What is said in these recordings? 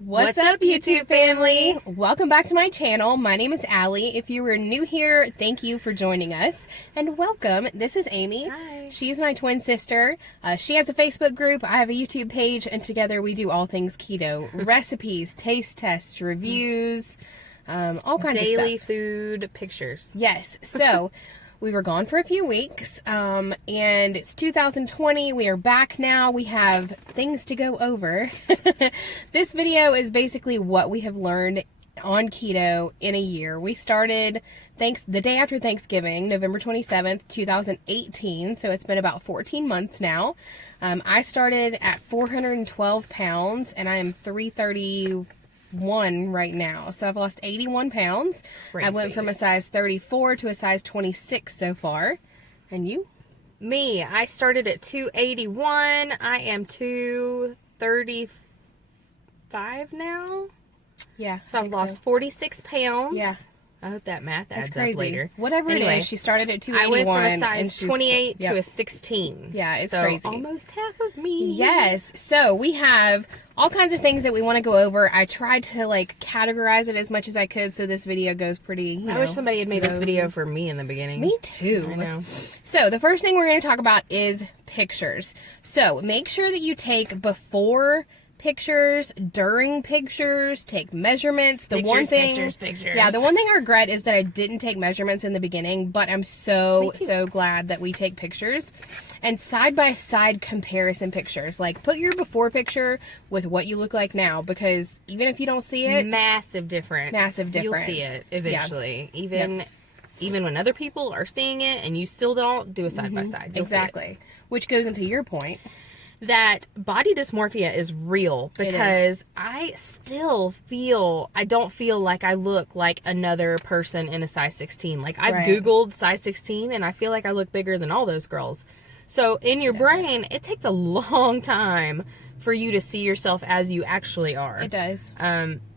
What's up, YouTube family? Welcome back to my channel. My name is Allie. If you were new here, thank you for joining us. And welcome. This is Amy. Hi. She's my twin sister. She has a Facebook group. I have a YouTube page. And together we do all things keto. Recipes, taste tests, reviews, all kinds of stuff. Daily food pictures. Yes. So... we were gone for a few weeks, and it's 2020. We are back now. We have things to go over. This video is basically what we have learned on keto in a year. We started the day after Thanksgiving, November 27th, 2018. So it's been about 14 months now. I started at 412 pounds, and I am 331 right now. So I've lost 81 pounds. Crazy. I went from a size 34 to a size 26 so far. And you? Me, I started at 281. I am 235 now. Yeah. So I've lost 46 pounds. Yeah. I hope that math adds That's crazy. up later. Whatever Anyway, it is, she started at 281. I went from a size and 28 yep. to a 16. Yeah, it's so crazy. Almost half of me. Yes. So we have all kinds of things that we want to go over. I tried to categorize it as much as I could so this video goes pretty, I wish somebody had made this video for me in the beginning. Me too. I know. So the first thing we're going to talk about is pictures. So make sure that you take before pictures, during pictures, take measurements. The one thing, yeah, the one thing I regret is that I didn't take measurements in the beginning, but I'm so glad that we take pictures and side-by-side comparison pictures. Like, put your before picture with what you look like now, because even if you don't see it, Massive difference. You'll see it eventually. Yeah. Even when other people are seeing it and you still don't, do a side-by-side. Exactly. Which goes into your point. That body dysmorphia is real, because I don't feel like I look like another person in a size 16. Like, I've Googled size 16 and I feel like I look bigger than all those girls. So in your brain, it takes a long time for you to see yourself as you actually are. It does.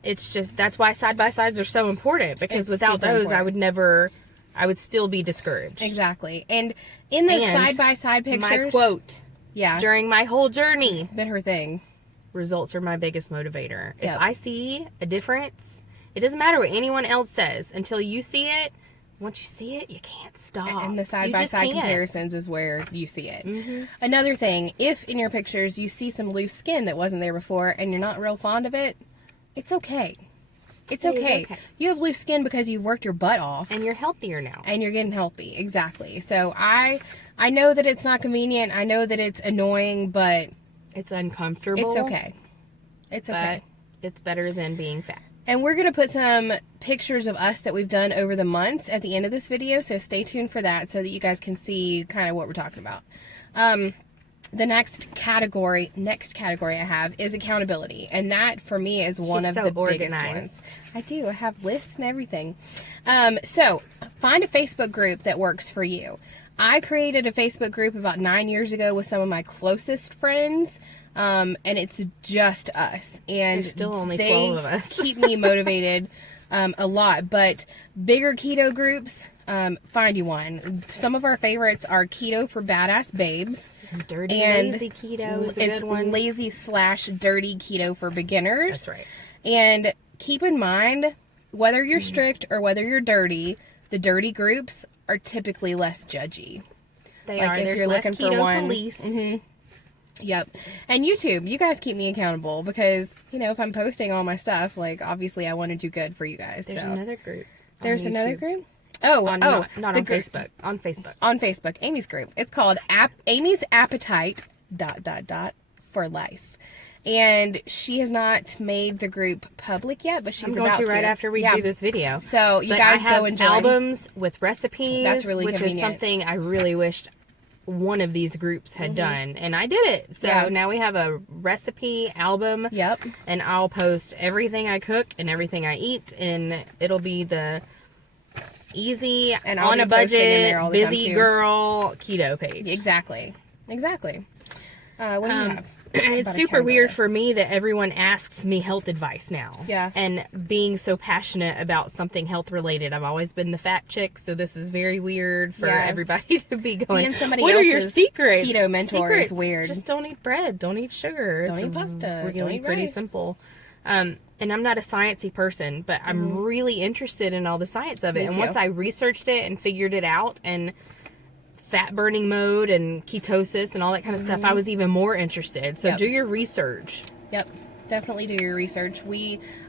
It's just, that's why side-by-sides are so important, because It's without super those, important. I would still be discouraged. Exactly. And in those side-by-side pictures, my quote, yeah, during my whole journey, been her thing. Results are my biggest motivator. Yep. If I see a difference, it doesn't matter what anyone else says. Until you see it, once you see it, you can't stop. And the side-by-side comparisons is where you see it. Mm-hmm. Another thing, if in your pictures you see some loose skin that wasn't there before and you're not real fond of it, it's okay. It's okay. You have loose skin because you've worked your butt off. And you're healthier now. And you're getting healthy. Exactly. So I know that it's not convenient. I know that it's annoying, but it's uncomfortable. It's okay. It's okay. But it's better than being fat. And we're going to put some pictures of us that we've done over the months at the end of this video. So stay tuned for that so that you guys can see kind of what we're talking about. The next category I have is accountability. And that, for me, is one of the biggest ones. I do. I have lists and everything. So, find a Facebook group that works for you. I created a Facebook group about 9 years ago with some of my closest friends. And it's just us. And there's still only 12 of us. keep me motivated a lot. But bigger keto groups, find you one. Some of our favorites are Keto for Badass Babes. Dirty Lazy Keto is a good one. It's lazy/dirty keto for beginners. That's right. And keep in mind, whether you're strict or whether you're dirty, the dirty groups are typically less judgy. They are. If There's you're less looking keto for one. police. Mm-hmm. Yep. And YouTube, you guys keep me accountable, because, if I'm posting all my stuff, obviously I want to do good for you guys. There's another group. There's another group? Not on Facebook. On Facebook. On Facebook. Amy's group. It's called Amy's Appetite ... for life. And she has not made the group public yet, but she's about to. Right after we do this video. So you guys go and join. Albums with recipes. That's really which convenient. Is something I really wished one of these groups had done, and I did it. So now we have a recipe album. Yep. And I'll post everything I cook and everything I eat, and it'll be the easy and on a budget, busy girl keto page. Exactly. What do you have? It's super weird for me that everyone asks me health advice now. Yeah. And being so passionate about something health related. I've always been the fat chick, so this is very weird for everybody to be going, being somebody what are your else's secrets? Keto mentor is weird. Just don't eat bread. Don't eat sugar. Don't eat pasta. Really don't eat pretty rice. simple. And I'm not a sciencey person, but I'm really interested in all the science of it. Me and too. once I researched it and figured it out, and fat burning mode and ketosis and all that kind of stuff, I was even more interested. So do your research. Yep. Definitely do your research.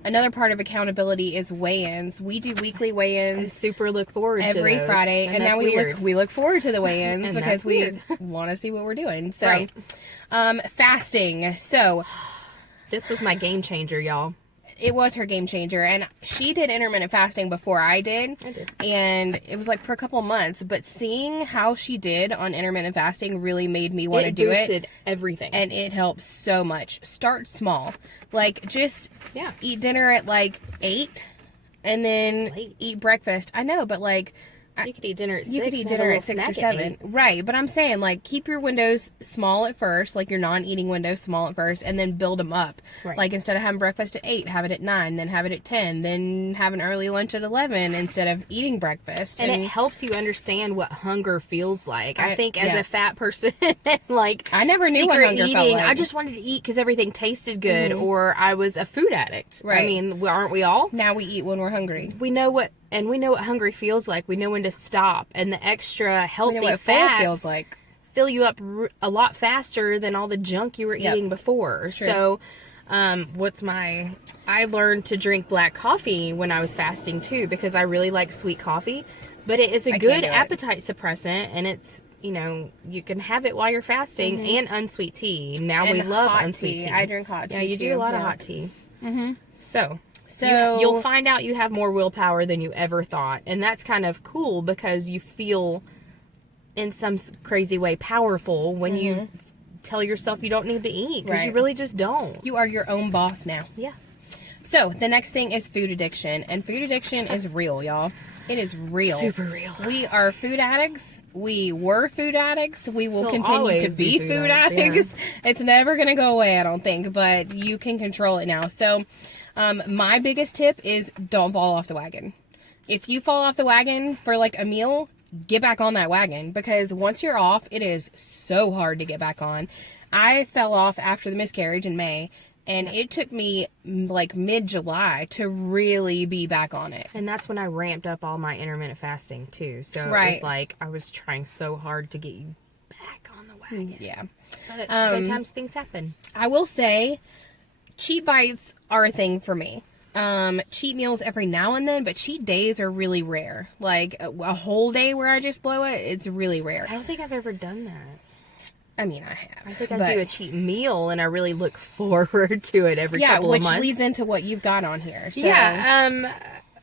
Another part of accountability is weigh-ins. We do weekly I weigh-ins super look forward to every those. Friday, and now we look forward to the weigh-ins And because that's we weird. want to see what we're doing. So, Right. Fasting. So, This was my game changer, y'all. it was her game changer, and she did intermittent fasting before I did. I did. And it was like for a couple months, but seeing how she did on intermittent fasting really made me want to do it. It boosted everything. And it helps so much. Start small. Like, just eat dinner at like 8 and then That's late. eat breakfast. I know, but like, You could eat dinner at 6. you could eat and have a dinner little at 6 or snack 7. 8. Right. But I'm saying, like, keep your windows small at first, like your non-eating windows small at first, and then build them up. Right. Like, instead of having breakfast at 8, have it at 9, then have it at 10, then have an early lunch at 11 instead of eating breakfast. And it helps you understand what hunger feels like. I think as yeah. a fat person, like, I never knew what secret hunger eating, felt like. I just wanted to eat because everything tasted good, or I was a food addict. Right. I mean, aren't we all? Now we eat when we're hungry. We know what hungry feels like. We know when to stop, and the extra We healthy know what full fats feels like. fill you up a lot faster than all the junk you were eating before. true. So, I learned to drink black coffee when I was fasting too, because I really like sweet coffee, but it is a I can't good do it. appetite suppressant, and it's, you can have it while you're fasting, and unsweet tea. Now we And love hot unsweet tea. I drink hot tea. Yeah, you too. do a lot of Yeah. hot tea. So So you'll find out you have more willpower than you ever thought. And that's kind of cool because you feel in some crazy way powerful when you tell yourself you don't need to eat, because you Right. really just don't. you are your own boss now. Yeah. So the next thing is food addiction, and food addiction is real, y'all. It is real. Super real. We are food addicts. We were food addicts. We will We'll continue always to be be food food addicts, addicts. It's never going to go away, I don't think, but you can control it now. So my biggest tip is don't fall off the wagon. If you fall off the wagon for like a meal, get back on that wagon, because once you're off, it is so hard to get back on. I fell off after the miscarriage in May, and it took me like mid-July to really be back on it. And that's when I ramped up all my intermittent fasting too. So it Right. was like I was trying so hard to get you back on the wagon. Yeah. But sometimes things happen. I will say cheat bites are a thing for me. Cheat meals every now and then, but cheat days are really rare. Like a whole day where I just blow it, it's really rare. I don't think I've ever done that. I mean, I have. I think I do a cheat meal, and I really look forward to it every couple of months. Which leads into what you've got on here. So. Yeah,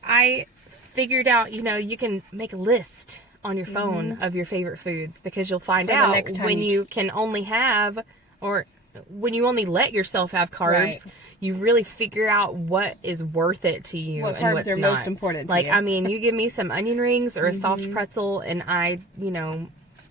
I figured out, you can make a list on your phone of your favorite foods, because you'll find For the out next time when you you can only have, or when you only let yourself have carbs, Right. you really figure out what is worth it to you What and carbs what's are not. most important to Like, you. I mean, you give me some onion rings or a soft pretzel, and I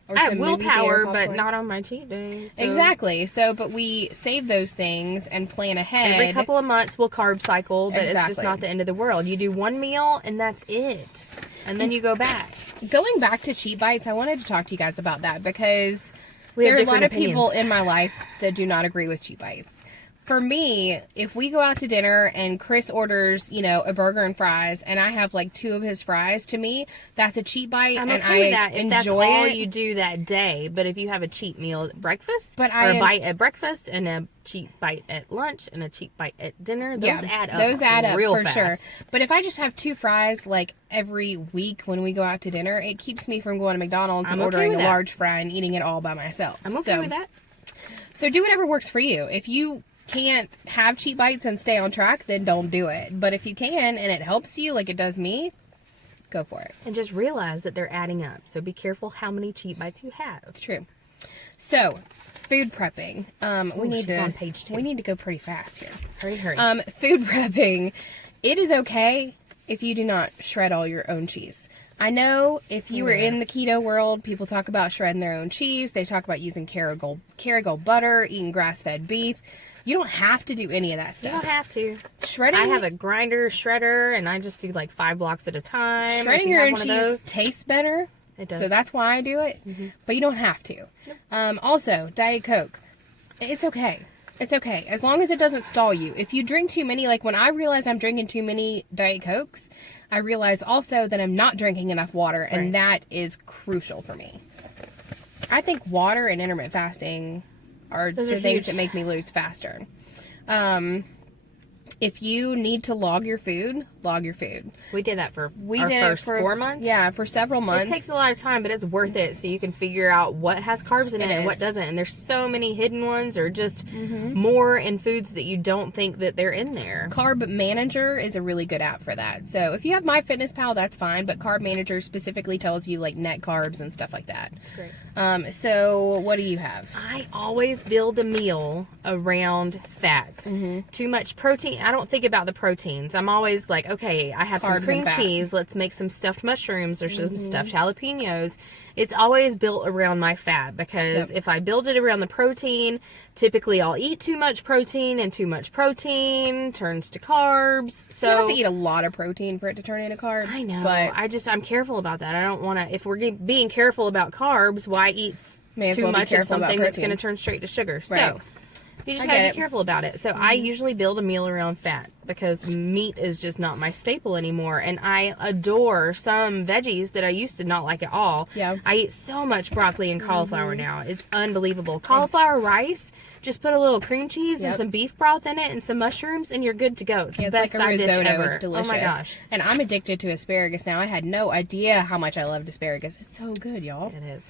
Or I have some movie theater willpower, but popcorn. not on my cheat days. So Exactly. So, but we save those things and plan ahead. every couple of months we'll carb cycle, but it's Exactly. just not the end of the world. You do one meal and that's it. And then you go back. Going back to cheat bites, I wanted to talk to you guys about that, because We have there are a lot different of people opinions. in my life that do not agree with cheat bites. For me, if we go out to dinner and Chris orders, a burger and fries, and I have like 2 of his fries, to me, that's a cheat bite, I'm and okay I with that if that's enjoy all it. you do that day. But if you have a cheat meal at breakfast, But or I a am- bite at breakfast, and a cheat bite at lunch, and a cheat bite at dinner, those add up. Those add up real for fast. sure. But if I just have 2 fries like every week when we go out to dinner, it keeps me from going to McDonald's and I'm okay ordering with a that. large fry and eating it all by myself. I'm okay with that. So do whatever works for you. If you can't have cheat bites and stay on track, then don't do it. But if you can and it helps you like it does me, go for it. And just realize that they're adding up. So be careful how many cheat bites you have. It's true. So, food prepping. We need she's to on page 2. We need to go pretty fast here. Hurry, hurry. Food prepping. It is okay if you do not shred all your own cheese. I know if you were in the keto world, people talk about shredding their own cheese. They talk about using Kerrygold butter, eating grass-fed beef. You don't have to do any of that You stuff. don't have to. Shredding, I have a grinder shredder, and I just do like 5 blocks at a time. If shredding you your have own one of cheese those, tastes better. it does. So that's why I do it. But you don't have to. Also, Diet Coke. It's okay. It's okay. As long as it doesn't stall you. If you drink too many, like when I realize I'm drinking too many Diet Cokes, I realize also that I'm not drinking enough water, and that is crucial for me. I think water and intermittent fasting are the things that make me lose faster. If you need to log your food, log your food. We did that for our first 4 months. Yeah, for several months. It takes a lot of time, but it's worth it so you can figure out what has carbs in it and what doesn't. And there's so many hidden ones or just more in foods that you don't think that they're in there. Carb Manager is a really good app for that. So if you have MyFitnessPal, that's fine, but Carb Manager specifically tells you like net carbs and stuff like that. That's great. So what do you have? I always build a meal around fats. Too much protein. I don't think about the proteins. I'm always like, okay, I have some cream cheese. Let's make some stuffed mushrooms or some stuffed jalapenos. It's always built around my fat because if I build it around the protein, typically I'll eat too much protein, and too much protein turns to carbs. So you don't have to eat a lot of protein for it to turn into carbs. I know, but I'm careful about that. I don't want to. If we're being careful about carbs, why eat too much of something that's going to turn straight to sugar? Right. So you just got to be careful about it. So I usually build a meal around fat because meat is just not my staple anymore. And I adore some veggies that I used to not like at all. Yeah. I eat so much broccoli and cauliflower now. It's unbelievable. Cauliflower rice, just put a little cream cheese and some beef broth in it and some mushrooms and you're good to go. It's the best like a side dish risotto. ever. It's delicious. Oh my gosh. And I'm addicted to asparagus now. I had no idea how much I loved asparagus. It's so good, y'all. It is.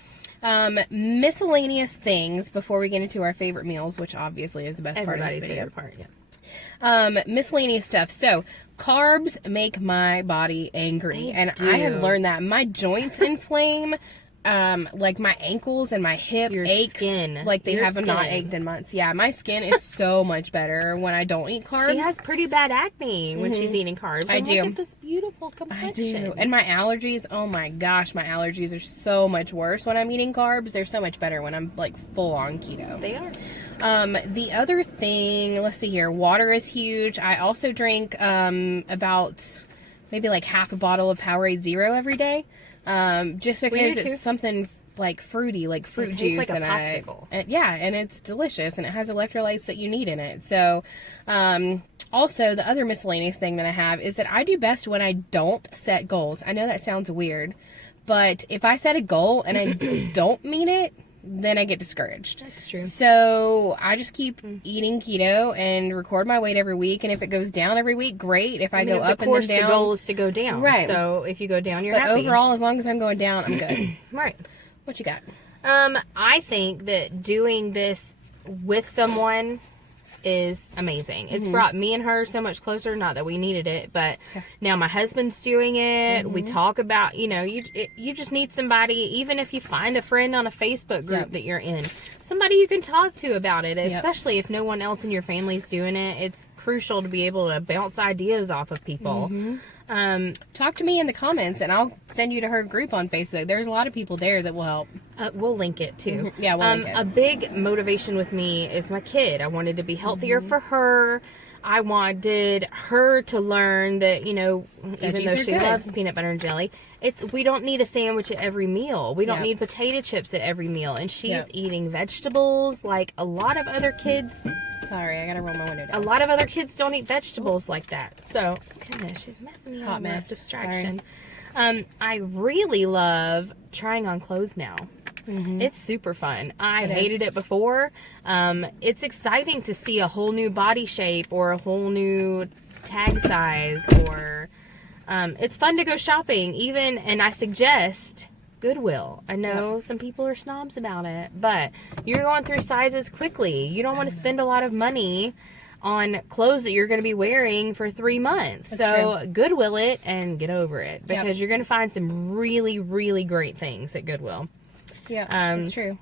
Miscellaneous things before we get into our favorite meals, which obviously is the best part of this video. Favorite part, yeah. Miscellaneous stuff. So carbs make my body angry, I have learned that my joints inflame. Like my ankles and my hip aches, skin. like they have not ached in months. Yeah, my skin is so much better when I don't eat carbs. She has pretty bad acne when she's eating carbs. I do. Look at this beautiful complexion. I do. And my allergies, oh my gosh, my allergies are so much worse when I'm eating carbs. They're so much better when I'm like full on keto. They are. The other thing, let's see here, water is huge. I also drink about maybe like half a bottle of Powerade Zero every day. Just because it's something like fruity, like fruit juice, like a and popsicle. And it's delicious, and it has electrolytes that you need in it. So, also the other miscellaneous thing that I have is that I do best when I don't set goals. I know that sounds weird, but if I set a goal and I don't meet it, then I get discouraged. That's true. So I just keep eating keto and record my weight every week. And if it goes down every week, great. If I go up and then down, the goal is to go down. Right. So if you go down, you're happy. But overall, as long as I'm going down, I'm good. Right. What you got? I think that doing this with someone is amazing. It's brought me and her so much closer. Not that we needed it, but now my husband's doing it. We talk about, you just need somebody, even if you find a friend on a Facebook group that you're in, somebody you can talk to about it, especially if no one else in your family's doing it. It's crucial to be able to bounce ideas off of people. Talk to me in the comments and I'll send you to her group on Facebook. There's a lot of people there that will help. We'll link it too. Yeah, we'll link it. A big motivation with me is my kid. I wanted to be healthier for her. I wanted her to learn that, even though she loves peanut butter and jelly, we don't need a sandwich at every meal. We don't need potato chips at every meal. And she's eating vegetables like a lot of other kids. Sorry, I gotta roll my window down. A lot of other kids don't eat vegetables like that. So, goodness, she's messing me up with distraction. I really love trying on clothes now. It's super fun. I hated it before. It's exciting to see a whole new body shape or a whole new tag size, or it's fun to go shopping even, and I suggest Goodwill. I know some people are snobs about it, but you're going through sizes quickly. You don't want to spend a lot of money on clothes that you're going to be wearing for 3 months. That's true. Goodwill it and get over it, because you're going to find some really, really great things at Goodwill. Yeah, it's true.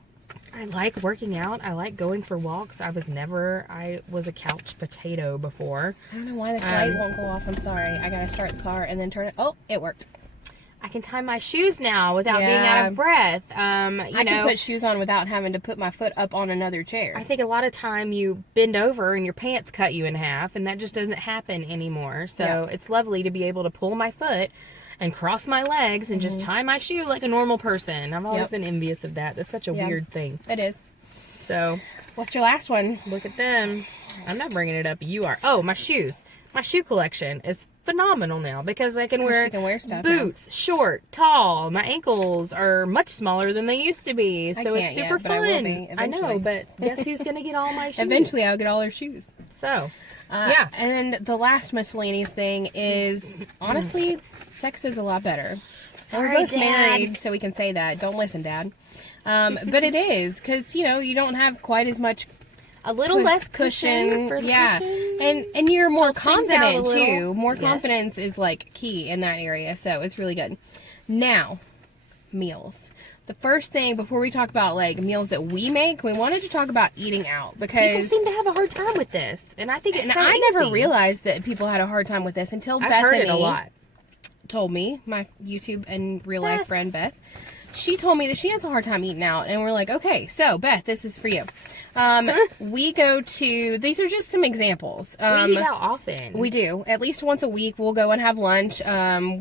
I like working out. I like going for walks. I was a couch potato before. I don't know why this light won't go off. I'm sorry. I gotta start the car and then turn it. Oh, it worked. I can tie my shoes now without being out of breath. I can put shoes on without having to put my foot up on another chair. I think a lot of time you bend over and your pants cut you in half, and that just doesn't happen anymore. So it's lovely to be able to pull my foot and cross my legs and just tie my shoe like a normal person. I've always been envious of that. That's such a weird thing. It is. So What's your last one? Look at them. I'm not bringing it up. You are. Oh, my shoes. My shoe collection is phenomenal now because I can wear stuff boots, short, tall. My ankles are much smaller than they used to be, so it's super yet, but I will fun. be I know, but guess who's gonna get all my shoes? Eventually, I'll get all her shoes. So, yeah. And then the last miscellaneous thing is, honestly, sex is a lot better. Sorry, We're both Dad. married, so we can say that. Don't listen, Dad. But it is, because, you know, you don't have quite as much a little less cushion for the cushion. And you're more Helps things out a confident, little. too. More Yes. confidence is, like, key in that area, so it's really good. Now, meals. The first thing, before we talk about, like, meals that we make, we wanted to talk about eating out, People because... seem to have a hard time with this, and I think it's so I easy. never realized that people had a hard time with this until I've Bethany heard it a lot. told me, my YouTube and real life friend Beth. She told me that she has a hard time eating out, and we're like, okay, so Beth, this is for you. We go to, these are just some examples. We eat out often. We do. At least once a week, we'll go and have lunch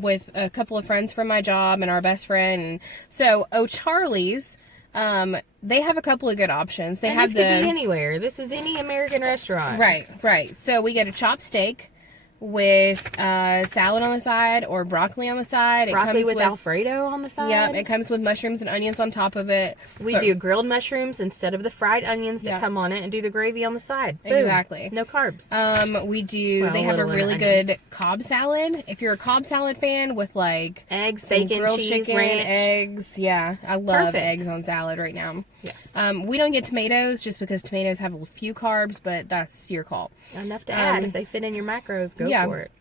with a couple of friends from my job and our best friend. And so, O'Charlie's, they have a couple of good options. They have this could be anywhere. This is any American restaurant. Right. So we get a chopped steak with salad on the side or broccoli on the side. Broccoli it comes with Alfredo on the side. Yep, it comes with mushrooms and onions on top of it. We do grilled mushrooms instead of the fried onions that come on it, and do the gravy on the side. Boom. Exactly. No carbs. We do. They have a really good Cobb salad. If you're a Cobb salad fan with like eggs, some bacon, grilled cheese, chicken, ranch, eggs. Yeah, I love Perfect. eggs on salad right now. Yes. We don't get tomatoes just because tomatoes have a few carbs, but that's your call. Enough to add. If they fit in your macros, go for it.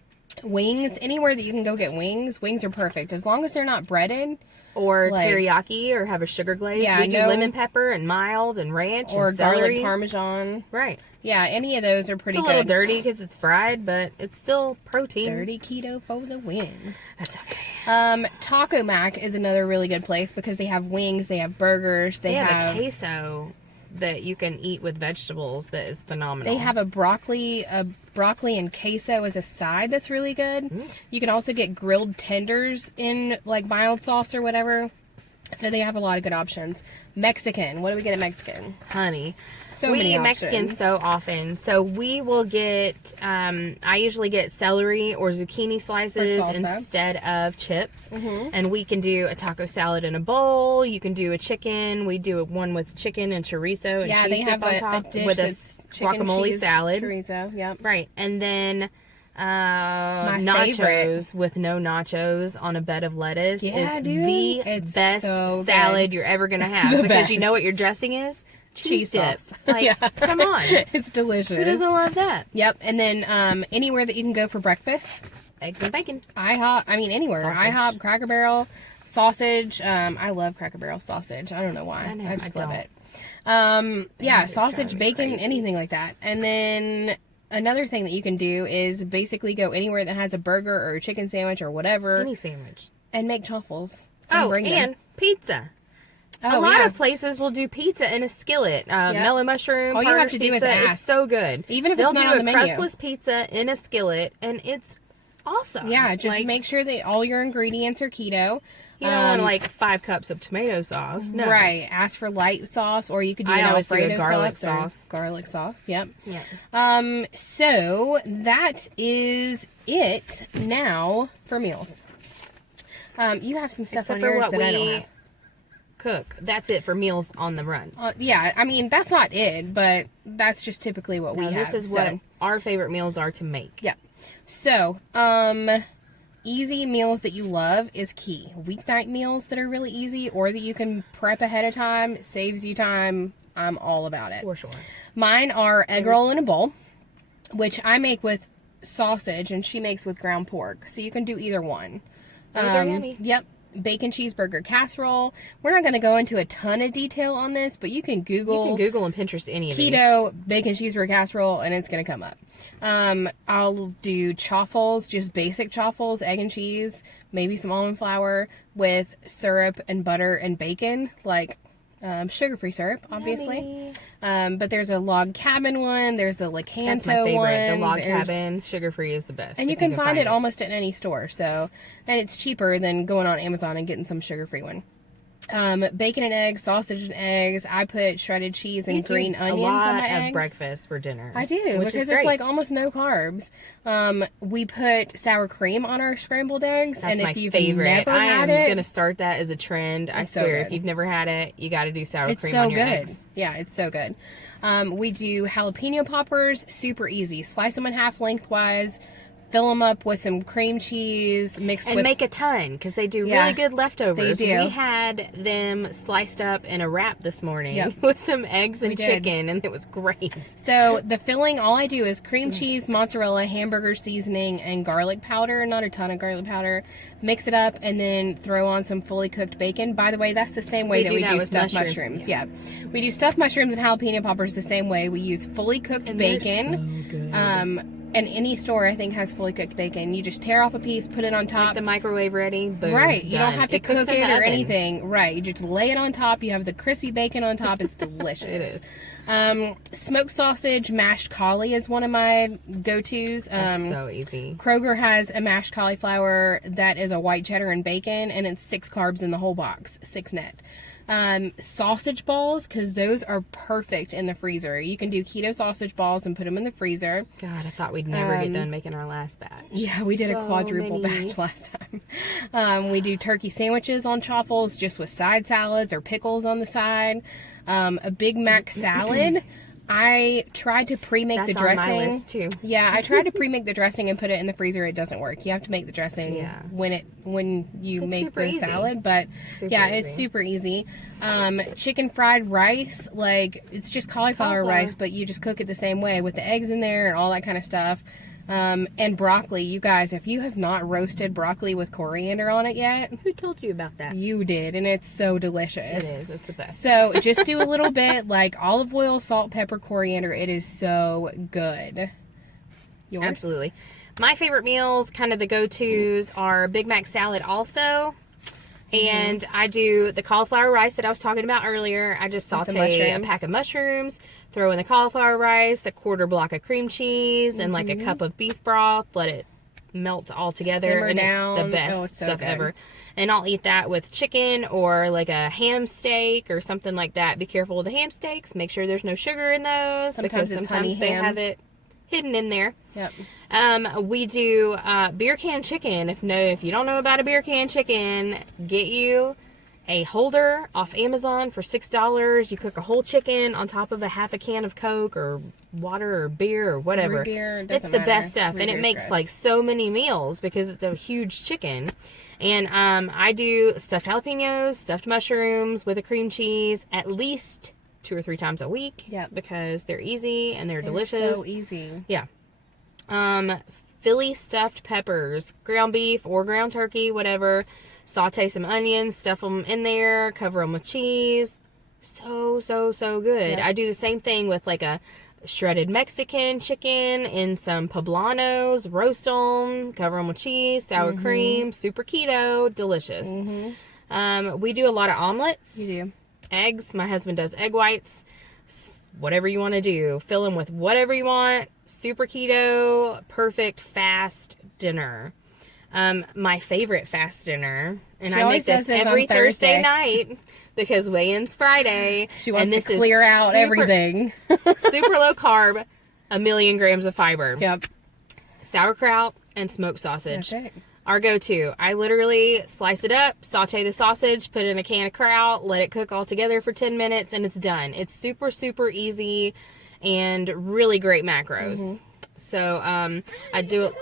Wings, anywhere that you can go get wings are perfect as long as they're not breaded or like, teriyaki or have a sugar glaze. Yeah, we do lemon pepper and mild and ranch or and celery. garlic parmesan. Right. Yeah, any of those are pretty it's a little dirty because it's fried, but it's still protein. Dirty keto for the win. That's okay. Taco Mac is another really good place because they have wings, they have burgers, they have a queso that you can eat with vegetables that is phenomenal. They have a broccoli and queso as a side that's really good. You can also get grilled tenders in like mild sauce or whatever. So they have a lot of good options. Mexican. What do we get at Mexican? Honey. So we many eat options. Mexican so often. So we will get, I usually get celery or zucchini slices instead of chips. And we can do a taco salad in a bowl. You can do a chicken. We do one with chicken and chorizo and cheese dip on top with a guacamole salad. Chorizo, yep. Right. And then nachos favorite. with no nachos on a bed of lettuce is It's the best so salad good. you're ever going to have. Because best. you know what your dressing is? Cheese dip. sauce. Like, come on. It's delicious. Who doesn't love that? Yep. And then anywhere that you can go for breakfast. Eggs and bacon. IHOP. I mean, anywhere. Sausage. IHOP, Cracker Barrel, sausage. I love Cracker Barrel sausage. I don't know why. I just love it. Yeah, sausage, bacon, crazy. anything like that. And then another thing that you can do is basically go anywhere that has a burger or a chicken sandwich or whatever. Any sandwich. And make chaffles. And pizza. A lot of places will do pizza in a skillet. Mellow mushroom. All you have to pizza. do is ask. It's so good. Even if they'll it's not do on a the menu. crustless pizza in a skillet, and it's awesome. Yeah, just make sure that all your ingredients are keto. You don't want like 5 cups of tomato sauce. No. Right. Ask for light sauce, or you could do I an always do a Alfredo garlic sauce. Garlic sauce. Yep. Yeah. So that is it now for meals. You have some stuff Except on for yours what that I don't we have. cook. That's it for meals on the run. Yeah, I mean that's not it, but that's just typically what we have. This is what our favorite meals are to make. Yeah. So, easy meals that you love is key. Weeknight meals that are really easy or that you can prep ahead of time, saves you time. I'm all about it. For sure. Mine are egg roll in a bowl, which I make with sausage and she makes with ground pork. So you can do either one. They're yummy. Yep. Bacon cheeseburger casserole. We're not going to go into a ton of detail on this, but you can Google. You can Google and Pinterest any of these. Keto bacon cheeseburger casserole, and it's going to come up. I'll do chaffles, just basic chaffles, egg and cheese, maybe some almond flour with syrup and butter and bacon, like sugar-free syrup, obviously. But there's a log cabin one. There's a Lakanto That's my favorite. one. The log cabin sugar-free is the best. And you can find it almost at any store. So, and it's cheaper than going on Amazon and getting some sugar-free one. Bacon and eggs, sausage and eggs. I put shredded cheese and green onions on my eggs. A lot of breakfast for dinner. I do, because it's like almost no carbs. We put sour cream on our scrambled eggs. That's and my if you've favorite. never I had am it, going to start that as a trend. I swear, if you've never had it, you got to do sour cream on your eggs. Yeah, it's so good. We do jalapeno poppers, super easy. Slice them in half lengthwise. Fill them up with some cream cheese mixed with... And make a ton, because they do really good leftovers. They do. We had them sliced up in a wrap this morning with some eggs and chicken, and it was great. So the filling, all I do is cream cheese, mozzarella, hamburger seasoning, and garlic powder. Not a ton of garlic powder. Mix it up, and then throw on some fully cooked bacon. By the way, that's the same way that we do stuffed mushrooms. Yeah. We do stuffed mushrooms and jalapeno poppers the same way. We use fully cooked bacon. So good. And any store, I think, has fully cooked bacon. You just tear off a piece, put it on top. Like the microwave ready. Boom, right. You don't have to cook it or oven. anything. Right. You just lay it on top. You have the crispy bacon on top. It's delicious. It is. Smoked sausage, mashed cauli is one of my go-tos. That's so easy. Kroger has a mashed cauliflower that is a white cheddar and bacon, and it's 6 carbs in the whole box. 6 net. Sausage balls, because those are perfect in the freezer. You can do keto sausage balls and put them in the freezer. God, I thought we'd never get done making our last batch. Yeah, we did a quadruple batch last time. We do turkey sandwiches on chaffles, just with side salads or pickles on the side. A Big Mac salad. I tried to pre-make the dressing. On my list too. Yeah, I tried to pre-make the dressing and put it in the freezer. It doesn't work. You have to make the dressing when you make the salad. But it's super easy. Chicken fried rice, like it's just cauliflower rice, but you just cook it the same way with the eggs in there and all that kind of stuff. And broccoli, you guys, if you have not roasted broccoli with coriander on it yet. Who told you about that? You did, and it's so delicious. It is, it's the best. So just do a little bit, like olive oil, salt, pepper, coriander. It is so good. Yours? Absolutely. My favorite meals, kind of the go-tos, are Big Mac salad also. And I do the cauliflower rice that I was talking about earlier. I just saute a pack of mushrooms, throw in the cauliflower rice, a quarter block of cream cheese, and like a cup of beef broth. Let it melt all together. Simmer and down. It's the best it's so stuff good. ever. And I'll eat that with chicken or like a ham steak or something like that. Be careful with the ham steaks. Make sure there's no sugar in those. Sometimes they have it hidden in there. Yep. We do beer can chicken. If you don't know about a beer can chicken, get you a holder off Amazon for $6. You cook a whole chicken on top of a half a can of Coke or water or beer or whatever. Root beer, it's the best stuff, and it makes like so many meals because it's a huge chicken. And I do stuffed jalapenos, stuffed mushrooms with a cream cheese at least 2 or 3 times a week. Yep. Because they're easy and they're delicious. So easy. Yeah. Philly stuffed peppers, ground beef or ground turkey, whatever. Saute some onions, stuff them in there, cover them with cheese. So good. Yep. I do the same thing with like a shredded Mexican chicken in some poblanos, roast them, cover them with cheese, sour cream, super keto, delicious. We do a lot of omelets. You do. Eggs. My husband does egg whites. Whatever you want to do. Fill them with whatever you want. Super keto, perfect fast dinner. My favorite fast dinner, and I make this every Thursday night because weigh-in's Friday. She wants to clear out everything. Super low carb, 1,000,000 grams of fiber. Yep. Sauerkraut and smoked sausage. That's it. Our go-to. I literally slice it up, saute the sausage, put it in a can of kraut, let it cook all together for 10 minutes, and it's done. It's super easy and really great macros. So I do.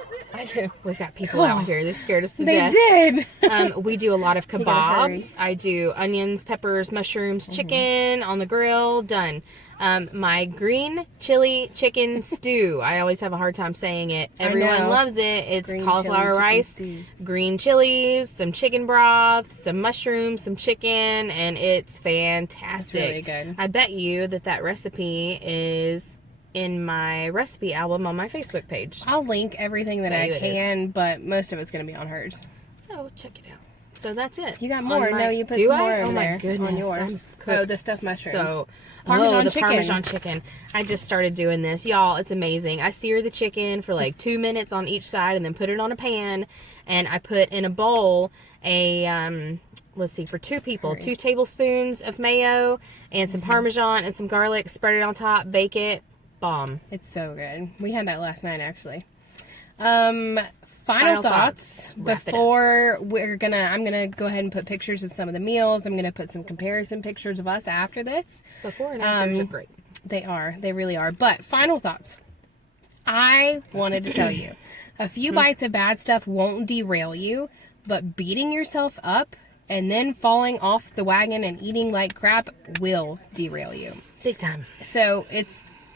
We've got people out here. They scared us to death. They did. We do a lot of kebabs. I do onions, peppers, mushrooms, chicken on the grill. Done. My green chili chicken stew. I always have a hard time saying it. Everyone loves it. It's green cauliflower rice, green chilies, some chicken broth, some mushrooms, some chicken, and it's fantastic. It's really good. I bet you that recipe is in my recipe album on my Facebook page. I'll link everything that I can, but most of it's going to be on hers. So check it out. So that's it. You got more. No, you put Do some I? more Oh in my there goodness. on yours. Oh, the stuffed mushrooms. So, Parmesan the chicken. Parmesan chicken. I just started doing this. Y'all, it's amazing. I sear the chicken for like 2 minutes on each side and then put it on a pan. And I put in a bowl let's see, for 2 people, 2 tablespoons of mayo and some Parmesan and some garlic. Spread it on top, bake it. Bomb. It's so good. We had that last night, actually. Final thoughts before I'm gonna go ahead and put pictures of some of the meals. I'm gonna put some comparison pictures of us after this. Before and after are great. They are. They really are. But final thoughts. I wanted to tell you, a few bites of bad stuff won't derail you, but beating yourself up and then falling off the wagon and eating like crap will derail you. Big time. So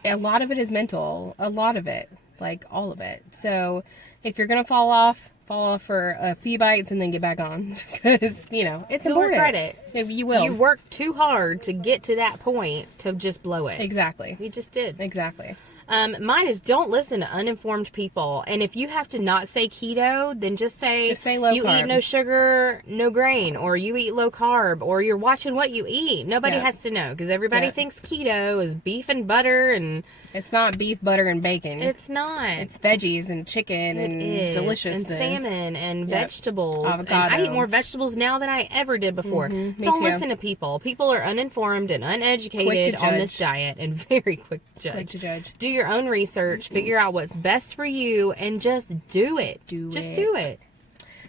a lot of it is mental. A lot of it. Like all of it. So if you're gonna fall off for a few bites and then get back on, because it's important. Regret it. If you will. You worked too hard to get to that point to just blow it. Exactly. You just did. Exactly. Mine is don't listen to uninformed people. And if you have to not say keto, then just say low you carb. eat no sugar, no grain, or you eat low carb, or you're watching what you eat. Nobody has to know, because everybody thinks keto is beef and butter, and it's not beef, butter, and bacon. It's not. It's veggies and chicken and deliciousness. And salmon and vegetables. Avocado. And I eat more vegetables now than I ever did before. Me Don't too. listen to people. People are uneninformed and uneducated on this diet and very quick to judge. Quick to judge. Do your own research, figure out what's best for you, and just do it. Do it.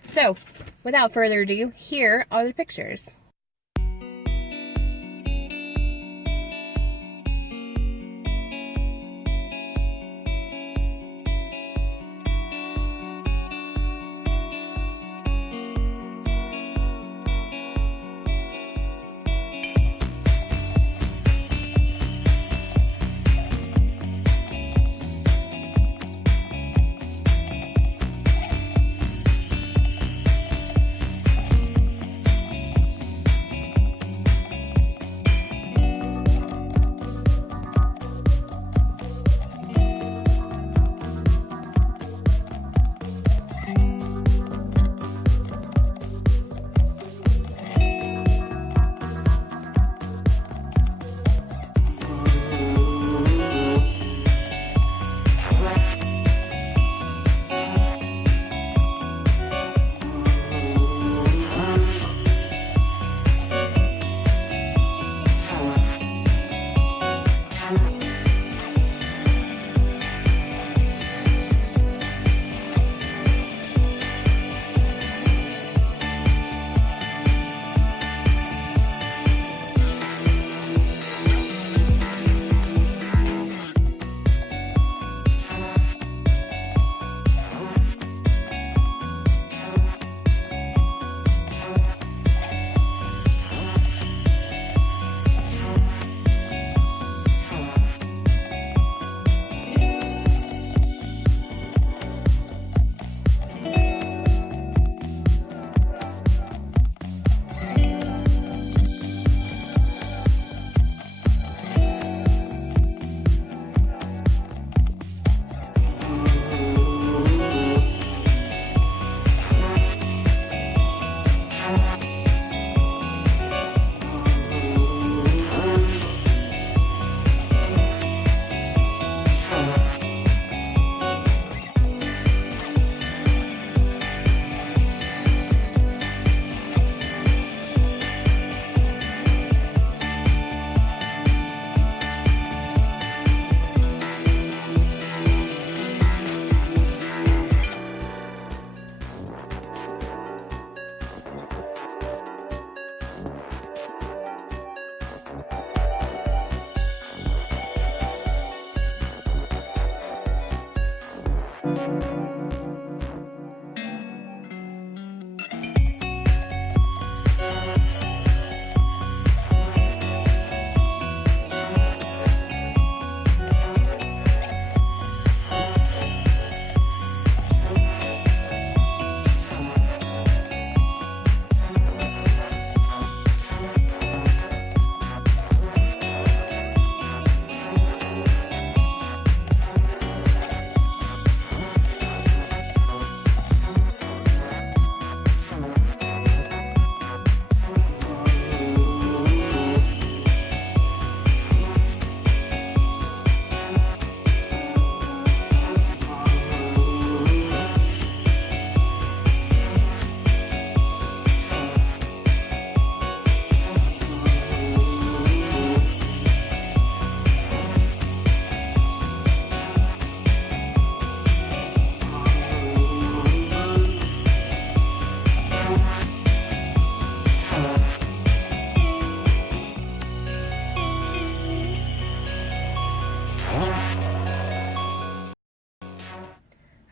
So, without further ado, here are the pictures.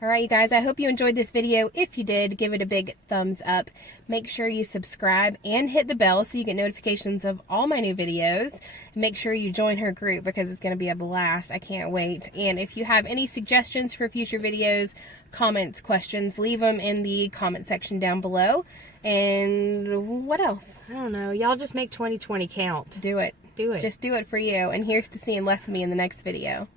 All right, you guys, I hope you enjoyed this video. If you did, give it a big thumbs up. Make sure you subscribe and hit the bell so you get notifications of all my new videos. Make sure you join her group because it's going to be a blast. I can't wait. And if you have any suggestions for future videos, comments, questions, leave them in the comment section down below. And what else? I don't know. Y'all just make 2020 count. Do it. Do it. Just do it for you. And here's to seeing less of me in the next video.